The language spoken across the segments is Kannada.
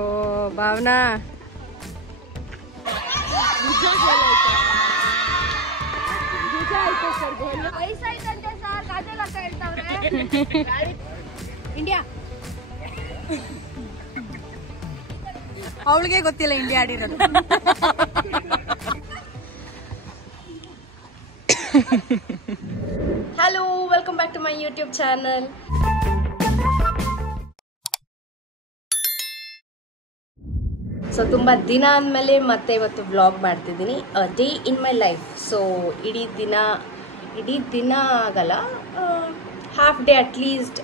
ಓ ಭಾವನಾ ಅವಳಿಗೆ ಗೊತ್ತಿಲ್ಲ ಇಂಡಿಯಾ ಆಡಿರೋದು. Hello, welcome back to my YouTube channel. So ತುಂಬ ದಿನ ಅಂದಮೇಲೆ ಮತ್ತೆ ಇವತ್ತು ವ್ಲಾಗ್ ಮಾಡ್ತಿದ್ದೀನಿ, day in my life. So ಇಡೀ ದಿನ ಆಗಲ್ಲ, half day at least.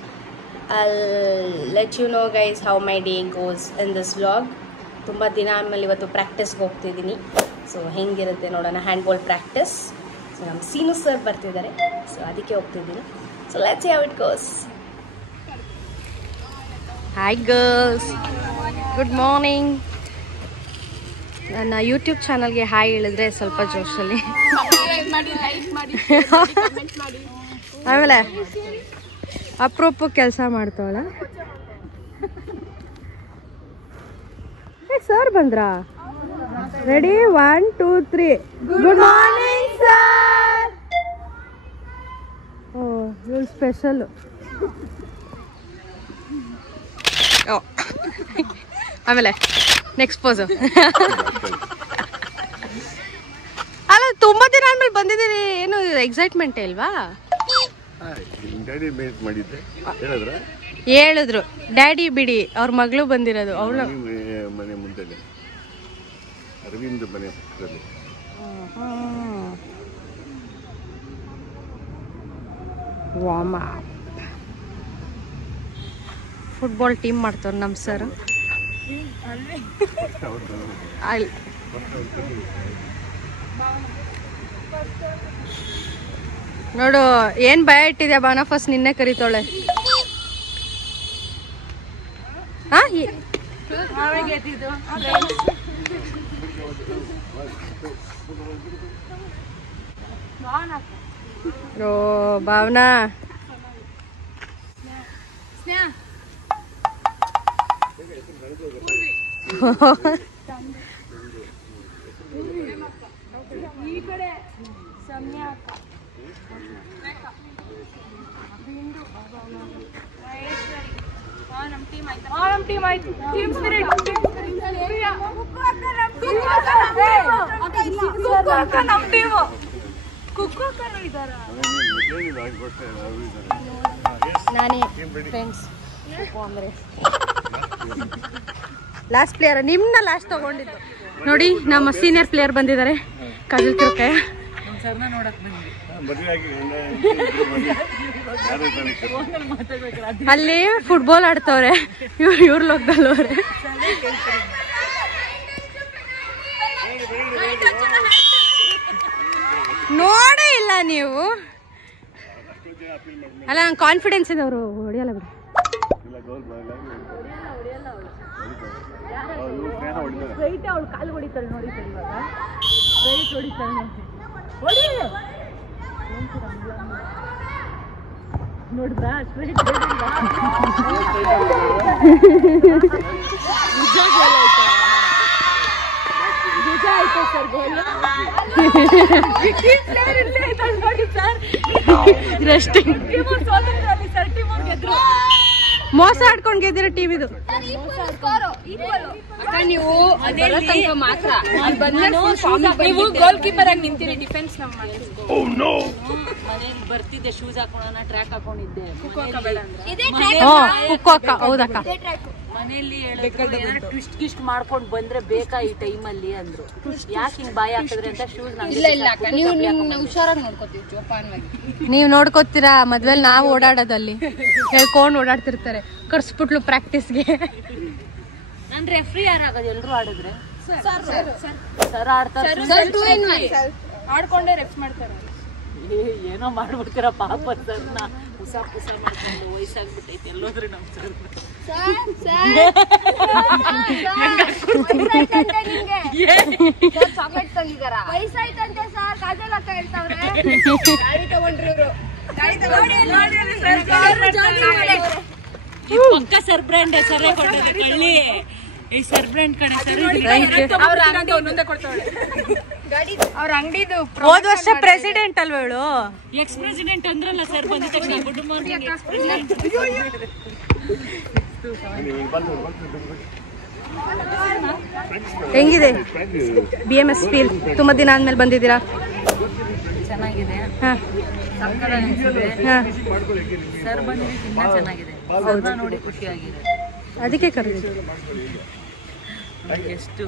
I'll let you know guys how my day goes in this vlog. ತುಂಬ ದಿನ ಆದಮೇಲೆ ಇವತ್ತು ಪ್ರಾಕ್ಟೀಸ್ಗೆ ಹೋಗ್ತಿದ್ದೀನಿ. ಸೊ ಹೆಂಗಿರುತ್ತೆ ನೋಡೋಣ, ಹ್ಯಾಂಡ್ಬಾಲ್ ಪ್ರಾಕ್ಟೀಸ್. ಸೊ ನಮ್ಮ ಸೀನು ಸರ್ ಬರ್ತಿದ್ದಾರೆ, ಸೊ ಅದಕ್ಕೆ ಹೋಗ್ತಿದ್ದೀನಿ. So let's see how it goes. Hi girls, good morning. ನನ್ನ ಯೂಟ್ಯೂಬ್ ಚಾನಲ್ಗೆ ಹಾಯ್ ಹೇಳಿದ್ರೆ ಸ್ವಲ್ಪ ಜೋಶಲ್ಲಿ. ಆಮೇಲೆ ಅಪ್ರೂಪ ಕೆಲಸ ಮಾಡ್ತಾವಳ. ಸರ್ ಬಂದ್ರಾ? ರೆಡಿ, 1 2 3. Good morning sir. ಓ ಇವ್ಳು ಸ್ಪೆಷಲ್. ಆಮೇಲೆ ನೆಕ್ಸ್ಟ್ ಪೋಸು. ಅಲ್ಲ, ತುಂಬಾ ದಿನ ಆದ್ಮೇಲೆ ಬಂದಿದ್ದೀರಿ, ಏನು ಎಕ್ಸೈಟ್ಮೆಂಟ್ ಇಲ್ವಾ? ಹೇಳಿದ್ರು ಡ್ಯಾಡಿ ಬಿಡಿ, ಅವ್ರ ಮಗಳು ಬಂದಿರೋದು. ಅವಳು ಮನೆ ಮುಂದೆ ಅರವಿಂದ್ ಮನೆ ಪಕ್ಕದಲ್ಲಿ. ಫುಟ್ಬಾಲ್ ಟೀಮ್ ಮಾಡ್ತಾರ ನಮ್ ಸರ್. ನೋಡು ಏನ್ ಭಯ ಇಟ್ಟಿದ್ಯಾ ಬಾನ, ಫಸ್ಟ್ ನಿನ್ನೆ ಕರಿತಾಳೆ. ಓ ಭಾವನಾ, ನಾನೇ ಫ್ರೆಂಡ್ಸ್. ಲಾಸ್ಟ್ ಪ್ಲೇಯರ್ ನಿಮ್ನ ಲಾಸ್ಟ್ ತಗೊಂಡಿದ್ದು ನೋಡಿ. ನಮ್ಮ ಸೀನಿಯರ್ ಪ್ಲೇಯರ್ ಬಂದಿದ್ದಾರೆ, ಕಾಜಲ್ ಕಿರುಕಾಯ. ಅಲ್ಲಿ ಫುಟ್ಬಾಲ್ ಆಡ್ತವ್ರೆ, ಇವ್ರ ಲೋಕದಲ್ಲವ್ರೆ. ನೋಡೇ ಇಲ್ಲ ನೀವು. ಅಲ್ಲ, ನಂಗೆ ಕಾನ್ಫಿಡೆನ್ಸ್ ಇದೆ, ಅವರು ಹೊಡಿಯಲ್ಲ ಬಿಡಿ. ಅವಳು ಕಾಲು ಹೊಡಿತಾಳೆ ನೋಡಿ ಇವಾಗ. ಹೊಡಿತಾಳೆ ನೋಡಿದ್ರಾ? ಮೋಸ ಆಡ್ಕೊಂಡ್ ಗೆದ್ದಿರೋ ಟೀಮ್ ಇದು. ನೀವು ಮಾತ್ರ ನೀವು ಗೋಲ್ ಕೀಪರ್ ಆಗಿ ನಿಂತಿರಿ, ಡಿಫೆನ್ಸ್ ಮನೇಲಿ ಬರ್ತಿದ್ದೆ, ಶೂಸ್ ಹಾಕೋಣ, ಟ್ರ್ಯಾಕ್ ಹಾಕೊಂಡಿದ್ದೆ. ಹೌದಕ್ಕ, ಮನೆಯಲ್ಲಿ ಟ್ವಿಸ್ಟ್ ಗಿಸ್ಟ್ ಮಾಡ್ಕೊಂಡ್ ಬಂದ್ರೆ ಬೇಕಾ ಈ ಟೈಮಲ್ಲಿ ಅಂದ್ರು. ಯಾಕೆ ಹಿಂಗ್ ಬಾಯಿ ಹಾಕಿದ್ರೆ ಅಂತ ಶೂಸ್ ಹುಷಾರಾಗಿ ನೋಡ್ಕೋತೀವಿ, ಜೋಪಾನವಾಗಿ. ನೀವ್ ನೋಡ್ಕೋತೀರಾ, ಮದ್ವೆಲ್ ನಾವು ಓಡಾಡೋದಲ್ಲಿ ಹೇಳ್ಕೊಂಡ್ ಓಡಾಡ್ತಿರ್ತಾರೆ. ಕರ್ಸ್ಬಿಟ್ಲು ಪ್ರಾಕ್ಟೀಸ್ಗೆ. ನಾನ್ ರೆಫ್ರಿ ಯಾರಾಗೋದು? ಎಲ್ರು ಆಡಿದ್ರೆ ಸರ್ ಆಡ್ತಾರೆ, ಆಡ್ಕೊಂಡೆ ರೆಫ್ ಮಾಡ್ತಾರೆ. ಏನೋ ಮಾಡ್ಬಿಡ್ತೀರ ಪಾಪ ಸರ್ನ. ಹುಸ ಮಾಡ್ಕೊಂಡು ವಯಸ್ಸಾಗ್ಬಿಟ್ಟೈತೆ, ಎಲ್ಲೋದ್ರಿ ನಮ್ ಸರ್. ಚಾಕ್ಲೇಟ್ ತಂದಿದಾರ, ವಯಸ್ಸಾಯ್ತಂತೆ ಸರ್. ಕಾಜಲ್ ಅಕ್ಕ ಹೇಳ್ತಾವ್ರೆ ಗಾಡಿ ತಗೊಂಡ್ರಿ ಇವ್ರು. ಪಕ್ಕ ಸರ್ ಬ್ರ್ಯಾಂಡ್ ಸರ್ ಕಳ್ಳಿ ಅವ್ರ ಅಂಗಡಿದು ಹೋದ ವರ್ಷ ಪ್ರೆಸಿಡೆಂಟ್ ಅಲ್ವಾ ಹೇಳು? ಎಕ್ಸ್ ಪ್ರೆಸಿಡೆಂಟ್ ಅಂದ್ರಲ್ಲ ಸರ್, ಬಂದ ತಕ್ಷಣ ಗುಡ್ ಮಾರ್ನಿಂಗ್. ಹೆಂಗಿದೆ BMS ಫೀಲ್? ತುಂಬಾ ದಿನ ಆದ್ಮೇಲೆ ಬಂದಿದ್ದೀರಾ. ಚೆನ್ನಾಗಿದೆ, ಸರ್ ಬಂದ್ರೆ ತುಂಬಾ ಚೆನ್ನಾಗಿದೆ. ಸರ್ನ ನೋಡಿ ಖುಷಿಯಾಗಿದೆ, ಅದಕ್ಕೆ ಕರೆದಿದ್ದು. ಎಷ್ಟು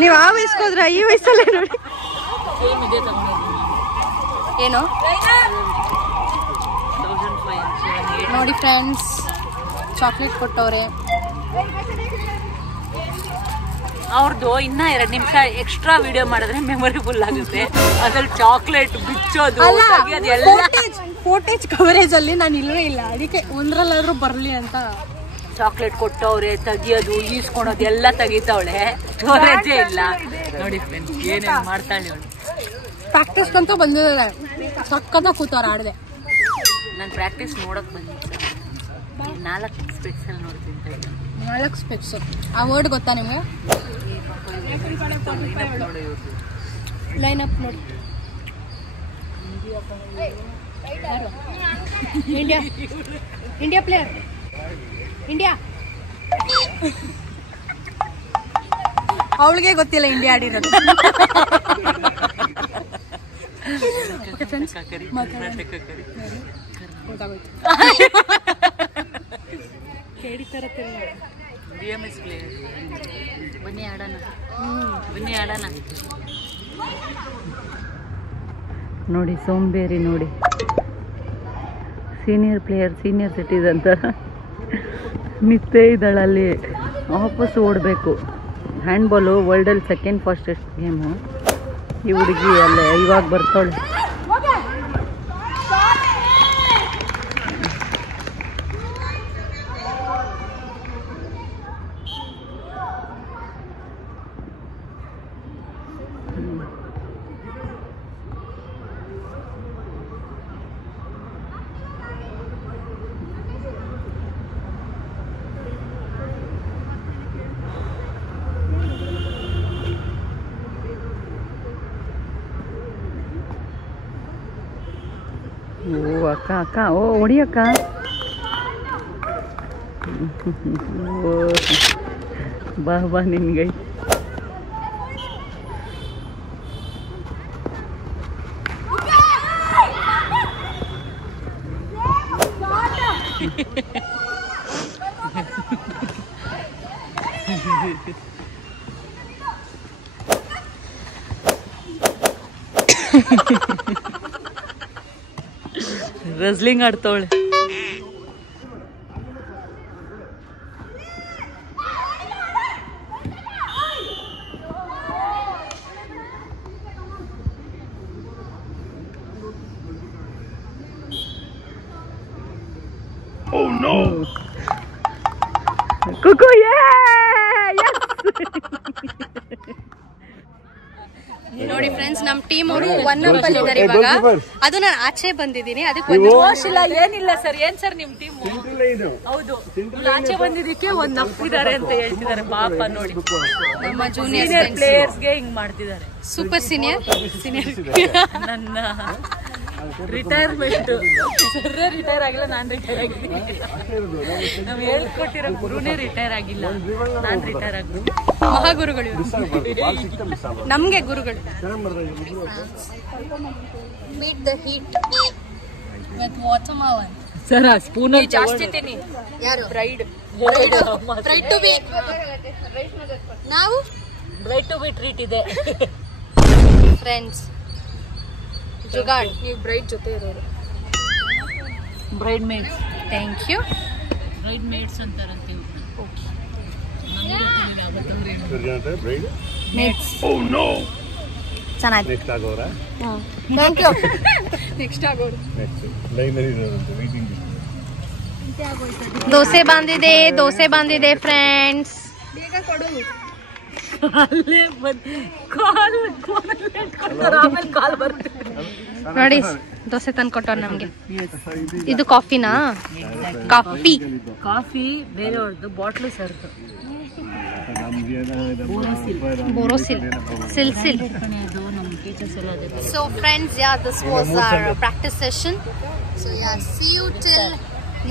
ನೀವು ಆ ವಯಸ್ಸಿಗೆ ಹೋದ್ರ ಈ ವಯಸ್ಸಲ್ಲೇ ನೋಡಿ ಏನು ನೋಡಿ ಫ್ರೆಂಡ್ಸ್, ಚಾಕ್ಲೇಟ್ ಕೊಟ್ಟವ್ರೆ. ಅವ್ರದ್ದು ಇನ್ನ 2 ನಿಮಿಷ ಎಕ್ಸ್ಟ್ರಾ ವಿಡಿಯೋ ಮಾಡಿದ್ರೆ ಮೆಮೊರಿಬಲ್ ಆಗುತ್ತೆ. ಅದ್ರಲ್ಲಿ ಚಾಕ್ಲೇಟ್ ಬಿಚ್ಚೋದು ಫೋಟೇಜ್ ಕವರೇಜ್ ಅಲ್ಲಿ ನಾನು ಇಲ್ಲೇ ಇಲ್ಲ, ಅದಕ್ಕೆ ಒಂದ್ರಲ್ಲಾದ್ರೂ ಬರ್ಲಿ ಅಂತ. ಚಾಕ್ಲೇಟ್ ಕೊಟ್ಟವ್ರೆ, ತೆಗಿಯೋದು ಈಸ್ಕೊಳೋದು ಎಲ್ಲ ತೆಗಿತಾವಳೆ, ಸ್ಟೋರೇಜೇ ಇಲ್ಲ ನೋಡಿ ಫ್ರೆಂಡ್ಸ್. ಏನೇನು ಮಾಡ್ತಾಳೆ ಅವಳು. ಪ್ರಾಕ್ಟೀಸ್ಗಂತೂ ಬಂದಿದ್ದಾರೆ, ಸಕ್ಕತ್ತ ಕೂತಾರ ಆಡದೆ. ನಾನು ಪ್ರಾಕ್ಟೀಸ್ ನೋಡಕ್ ಬಂದಿದ್ದೆ, 4 ಸ್ಪೆಕ್ಸ್ ಅಲ್ಲಿ ನೋಡ್ತೀನಿ. 4 ಸ್ಪೆಕ್ಸ್, ಆ ವರ್ಡ್ ಗೊತ್ತಾ ನಿಮ್ಗೆ? ಲೈನ್ ಅಪ್ ನೋಡಿ. India player, India. ಅವಳಿಗೆ ಗೊತ್ತಿಲ್ಲ ಇಂಡಿಯಾ ಆಡಿರೋದು. BMS player. ಬನ್ನಿ ಆಡೋಣ, ಬನ್ನಿ ಆಡೋಣ. ನೋಡಿ ಸೋಂಬೇರಿ ನೋಡಿ, ಸೀನಿಯರ್ ಪ್ಲೇಯರ್, ಸೀನಿಯರ್ ಸಿಟಿಸನ್ ಅಂತ ನಿಂತೇ ಇದ್ದಾಳೆ ಅಲ್ಲಿ. ವಾಪಸ್ ಓಡಬೇಕು. ಹ್ಯಾಂಡ್ಬಾಲು ವರ್ಲ್ಡಲ್ಲಿ 2nd ಫಾಸ್ಟೆಸ್ಟ್ ಗೇಮು. ಈ ಹುಡುಗಿ ಅಲ್ಲೇ ಇವಾಗ ಬರ್ತಾಳೆ. ಓ ಅಕ್ಕ ಅಕ್ಕ, ಓ ಹೊಡಿ ಅಕ್ಕ. ಓ ಬಾ ಬಾ ನಿನ್ಗೈ. ರೆಸ್ಲಿಂಗ್ ಆಡ್ತಾವಳೆ. Oh no! Cuckoo, yeah! Yes! ನೋಡಿ ಫ್ರೆಂಡ್ಸ್, ನಮ್ ಟೀಮ್ ಅವರು 1-up ಅಲ್ಲಿ ಇದ್ದಾರೆ ಇವಾಗ. ಅದು ನಾನು ಆಚೆ ಬಂದಿದ್ದೀನಿ, ಅದಕ್ಕೆ ಏನಿಲ್ಲ ಸರ್. ಏನ್ ಸರ್ ನಿಮ್ ಟೀಮ್? ಹೌದು, ಆಚೆ ಬಂದಿದ್ದಕ್ಕೆ 1-up ಇದಾರೆ ಅಂತ ಹೇಳ್ತಿದ್ದಾರೆ. ಪಾಪ ನೋಡಿ, ನಮ್ಮ ಜೂನಿಯರ್ ಪ್ಲೇಯರ್ಸ್ ಗೆ ಹಿಂಗ್ ಮಾಡ್ತಿದ್ದಾರೆ. ಸೂಪರ್ ಸೀನಿಯರ್ ನನ್ನ ರಿಟೈರ್ಮೆಂಟ್ ಸರ್ರೇ ರಿಟೈರ್ ಆಗಿಲ್ಲ, ನಾನ್ ರಿಟೈರ್ ಆಗಿದ್ದೀನಿ. ನಾವ್ ಹೇಳ್ಕೊಟ್ಟಿರೋ ಗುರುನೇ ರಿಟೈರ್ ಆಗಿಲ್ಲ, ನಾನ್ ರಿಟೈರ್ ಆಗ್ತೀನಿ. ಮಹಾಗುರುಗಳು ನಮ್ಗೆ ಗುರುಗಳು. Meet the heat with watermelon. Sir ಆ ಸ್ಪೂನ್ ಜಾಸ್ತಿ ತಿನ್ನಿ. ಯಾರು? Bride to be. ನಾವು ಬ್ರೈಡ್ ಟು ಬಿ ಟ್ರೀಟ್ ಇದೆ ಫ್ರೆಂಡ್ಸ್. ಜುಗಾಡ್, ನೀವು ಬ್ರೈಡ್ ಜೊತೆ ಇರೋರು. Bride maids. Thank you. Bride maids ಅಂತಾರಂತೆ. ಚೆನ್ನಾಗಿ. ನೆಕ್ಸ್ಟ್ ಆಗೋರ? Thank you. ನೆಕ್ಸ್ಟ್ ಆಗೋರು. ದೋಸೆ ಬಂದಿದೆ ಫ್ರೆಂಡ್ಸ್. ಬೇಗ ಕೊಡು. ಅಲ್ಲೇ ಬಂದು ಆಮೇಲೆ ಕಾಲ್ ಬರುತ್ತೆ. ನೋಡಿ ದೋಸೆ ತಂದ್ಕೊಟ್ಟವ್ರು ನಮ್ಗೆ. ಇದು ಕಾಫಿನಾ? ಕಾಫಿ ಬೇರೆಯವ್ರದ್ದು, ಬಾಟ್ಲು ಸರ್ದು. ಬೋರೋಸಿಲ್ ಸಿಲ್. So friends, yeah, this was our practice session. So yeah, see you till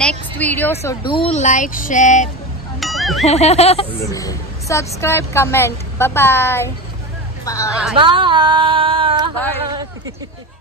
next video. So do like, share, subscribe, comment. Bye bye. Bye.